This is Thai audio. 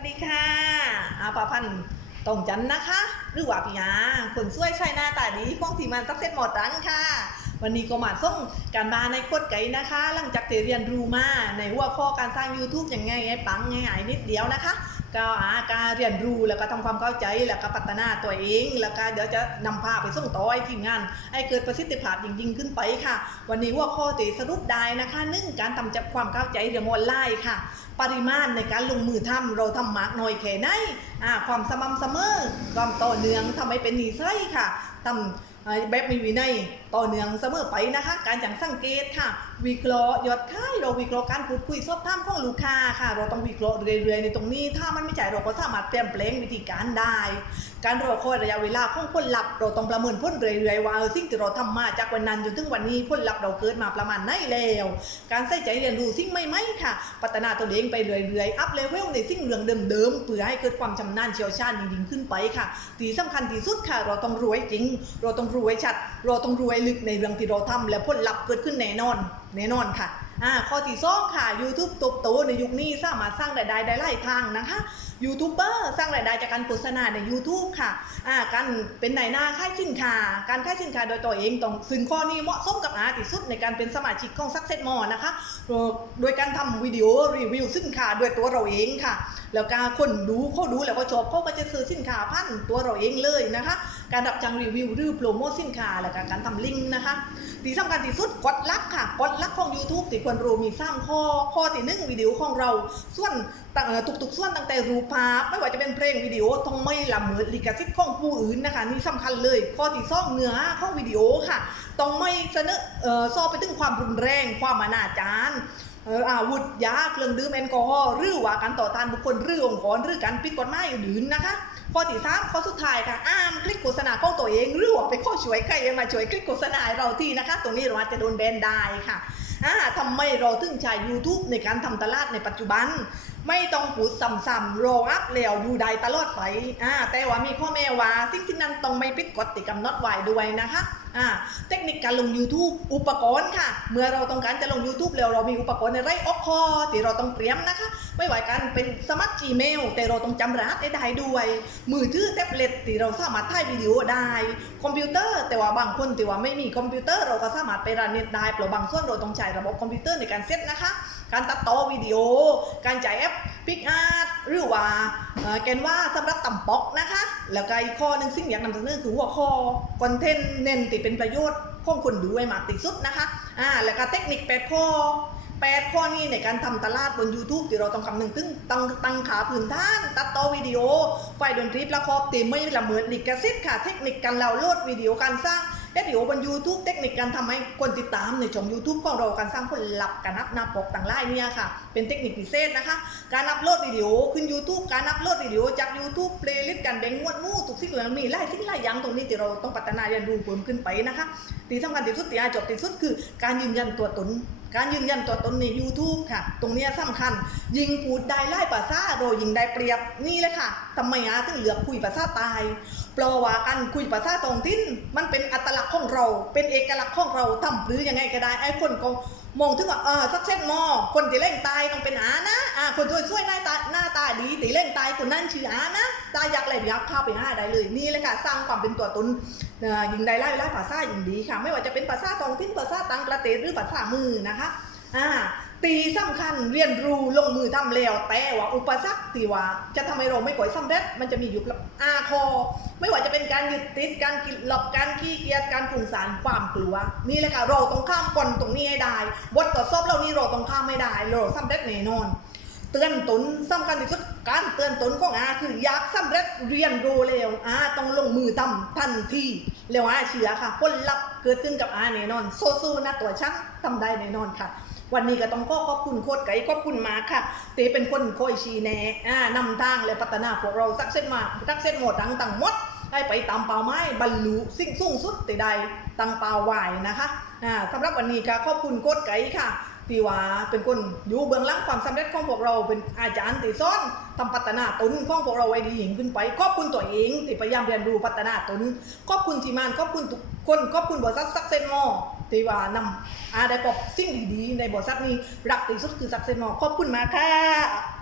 วัสดีค่ะอาปาพันธ์ตรงจันทร์นะคะ หรือว่าพี่อาคนช่วยใช้หน้าตาดีของทีมันสักเซ็ตหมดรังค่ะ วันนี้ก็มาส่งการบานในโคดไก่นะคะ หลังจากเรียนรู้มาในหัวข้อการสร้าง YouTube ยังไงไอ้ปังไงไอ้นิดเดียวนะคะ ก็อาการเรียนรู้แล้วก็ทำความเข้าใจแล้วก็พัฒนาตัวเอง แล้วก็เดี๋ยวจะนำพาไปส่งต่อให้ทีมงาน ให้เกิดประสิทธิภาพยิ่งยิ่งขึ้นไปค่ะ วันนี้ว่าข้อที่สรุปได้นะคะหนึ่งการทำจับความเข้าใจเรื่องออนไลน์ค่ะ ปริมาณในการลงมือทำเราทำมากน้อยแค่ไหนความสม่ำเสมอความต่อเนื่องทำให้เป็นนิสัยค่ะทำ แบบมีวินัยต่อเนื่องเสมอไปนะคะ การจังสังเกตค่ะ วิเคราะห์ยอดขายเราวิเคราะห์การพูดคุยสอบถามของลูกค้าค่ะ เราต้องวิเคราะห์เรื่อยๆในตรงนี้ ถ้ามันไม่ใช่เราก็สามารถเปลี่ยนแปลงวิธีการได้ การรอคอยระยะเวลาของผลลัพธ์เราต้องประเมินผลเรื่อยๆว่าสิ่งที่เราทำมาจากวันนั้นจนถึงวันนี้ผลลัพธ์เราเกิดมาประมาณไหนแล้ว การใส่ใจเรียนรู้สิ่งใหม่ๆค่ะ พัฒนาตัวเองไปเรื่อยๆอัพเลเวลในสิ่งเรื่องเดิมๆเพื่อให้เกิดความชำนาญเชี่ยวชาญยิ่งๆขึ้นไปค่ะที่สำคัญที่สุดค่ะ เราต้องรวยจริง เราต้องรวยชัดเราต้องรวยลึกในเรื่องที่เราทำและผลลัพธ์เกิดขึ้นแน่นอนแน่นอนค่ะอ่าข้อที่สองค่ะ YouTube ตบโตในยุคนี้สามารถสร้างรายได้ได้หลายทางนะคะ ยูทูบเบอร์สร้างรายได้จากการโฆษณาใน YouTube ค่ะอ่าการเป็นนายหน้าค่ายสินค้าการค่ายสินค้าโดยตัวเองต้องซึ่งข้อนี้เหมาะสมกับอาที่สุดในการเป็นสมาชิกของ Success m o นะคะโดยการทำวิดีโอรีวิวสินค้าด้วยตัวเราเองค่ะ แล้วการคนดูเขาดูแล้วก็ชอบเขาก็จะซื้อสินค้าพันตัวเราเองเลยนะคะ การรับจ้างรีวิวหรือโปรโมทสินค้าแล้วก็การทำลิงก์นะคะที่สำคัญที่สุดกดลักค่ะกดลักของ YouTube ที่ควรรู้มีสร้ามข้อข้อที่หนึ่งวิดีโอของเราส่วน ทุกๆส่วนตั้งแต่รูปภาพ ไม่ว่าจะเป็นเพลงวิดีโอต้องไม่ละเมิดลิขสิทธิ์ของผู้อื่นนะคะนี่สำคัญเลย ข้อที่สองเนื้อของวิดีโอค่ะต้องไม่เสนอซ่อไปถึงความรุนแรง ความอนาจารอาวุธยาเครื่องดื่มแอลกอฮอล์หรือว่าการต่อต้านบุคคลหรือองค์กรหรือการผิดกฎหมายอื่นๆนะคะข้อที่สามข้อสุดท้ายค่ะอ้ามคลิกโฆษณาของตัวเอง หรือว่าไปข้อช่วยใครมาช่วยคลิกโฆษณาเราที่นะคะ ตรงนี้เราอาจจะโดนแบนได้ค่ะ อ่าทำไมเราถึงใช้ YouTube ในการทำตลาดในปัจจุบัน ไม่ต้องพูดซ้ำๆรออัพแล้วอยู่ได้ตลอดไปอ่าแต่ว่ามีข้อแม้ว่าสิ่งที่นั้นต้องไม่ปิดกฎติกำหนดไว้ด้วยนะคะอ่าเทคนิคการลง YouTube อุปกรณ์ค่ะ เมื่อเราต้องการจะลง YouTube แล้วเรามีอุปกรณ์ในไรออกคอที่เราต้องเตรียมนะคะ ไม่ว่าการเป็นสมัคร Gmail แต่เราต้องจำรหัสได้ด้วย มือถือแท็บเล็ตที่เราสามารถถ่ายวิดีโอได้ คอมพิวเตอร์ แต่ว่าบางคนที่ว่าไม่มีคอมพิวเตอร์เราก็สามารถไปรันเน็ตได้เพราะบางส่วนเราต้องใช้ระบบคอมพิวเตอร์ในการเซตนะคะ การตัดต่อวิดีโอ การจ่ายแอปพิกอาร์ตหรือว่าเอ่อแกนว่าสำหรับต่ำป๊อกนะคะ แล้วก็อีกข้อหนึงสิ่งอยากนำเสนอคือหัวข้อคอนเทนต์เน้นที่เป็นประโยชน์ของคนดูให้มากที่สุดนะคะอ่าแล้วก็เทคนิคแปดข้อ แปดข้อนี้ในการทำตลาดบน YouTube ที่เราต้องคำนึงถึงตั้งตั้งขาพื้นฐาน ตัดต่อวิดีโอ ไฟล์ดนตรีประกอบตีไม่ละเมิดลิขสิทธิ์ค่ะ เทคนิคการเราโลดวิดีโอการสร้างวิดีโอบน YouTube เทคนิคการทำให้คนติดตามในช่อง YouTube ของเราการสร้างผลลัพธ์การนับหน้าปกต่างไล่เนี่ยค่ะ เป็นเทคนิคพิเศษนะคะ การอัพโหลดวิดีโอขึ้น YouTube การอัพโหลดวิดีโอจาก YouTube เพลย์ลิสต์การแบ่งหมวดมู่ ทุกสิ่งอย่างมีหลายสิ่งหลายอย่างตรงนี้ที่เราต้องพัฒนาเรียนรู้เพิ่มขึ้นไปนะคะที่สำคัญที่สุดที่อาจบที่สุดคือการยืนยันตัวตน การยืนยันตัวตนใน YouTube ค่ะ ตรงนี้ยสำคัญ ยิงพูดได้ไล่ภาษาโดยยิงได้เปรียบนี่เลยค่ะทำไมอาถึงเหลือคุยภาษาตายเพราะว่าการคุยภาษาตรงทิ้นมันเป็นอัต ของเรา เป็นเอกลักษณ์ของเราทำหรือยังไงก็ได้ไอ้คนก็มองถึงว่าเออสักเช่นมอ คนที่เล่งตายต้องเป็นอานะอ่าคนช่วยช่วยหน้าตาหน้าตาดีตีเล่งตายคนนั้นชื่ออานะตาอยากอะไรอยากข้าไปหาได้เลยนี่เลยค่ะสร้างความเป็นตัวตนเอ่อยิงได้ไล่ไล่ภาษายิงดีค่ะ ไม่ว่าจะเป็นภาษาท้องถิ่นภาษาต่างประเทศหรือภาษามือนะคะอ่า ตีสำคัญเรียนรู้ลงมือทำแล้วแต่ว่าอุปสรรคที่ว่าจะทำให้เราไม่ก่อยสำเร็จ มันจะมีอยู่กับอาคอ ไม่ว่าจะเป็นการยึดติดการกินหลบการขี้เกียจการฝุ่งสารความกลัว นี่แหละค่ะเราต้องข้ามปนตรงนี้ให้ได้บทต่อสอบเรานี่เราต้องข้ามไม่ได้เราสำเร็จแน่นอน เตือนตนสำคัญที่สุดการเตือนตนของอาคืออยากสำเร็จเรียนรู้เร็วอาต้องลงมือทำทันทีเร็วอาเชื่อค่ะผลลัพธ์เกิดขึ้นกับอาแน่นอนสู้ๆนะตัวฉันทำได้แน่นอนค่ะ วันนี้ก็ต้องขอขอบคุณโคตรไก่ขอบคุณมากค่ะเตเป็นคนคอยชี้แนะอ่านำทางและพัฒนาพวกเราสักเส้นมาสักเส้นหมดทั้งต่างหมดให้ไปตามเป้าหมายบรรลุสิ่งสูงสุดที่ใดตั้งเป้าไหวนะคะอ่าสำหรับวันนี้ค่ะขอบคุณโคตรไก่ค่ะที่ว่าเป็นคนอยู่เบื้องหลังความสำเร็จของพวกเราเป็นอาจารย์ที่สอนทำพัฒนาตนของพวกเราไว้ดียิ่งขึ้นไปขอบคุณตัวเองที่พยายามเรียนรู้พัฒนาตนขอบคุณทีมงานขอบคุณทุกคนขอบคุณบริษัทสักเซนมอ ที่ว่านำอาได้พบสิ่งดีๆในบริษัทนี้รักที่สุดคือสักเซนมอขอบคุณมากค่ะ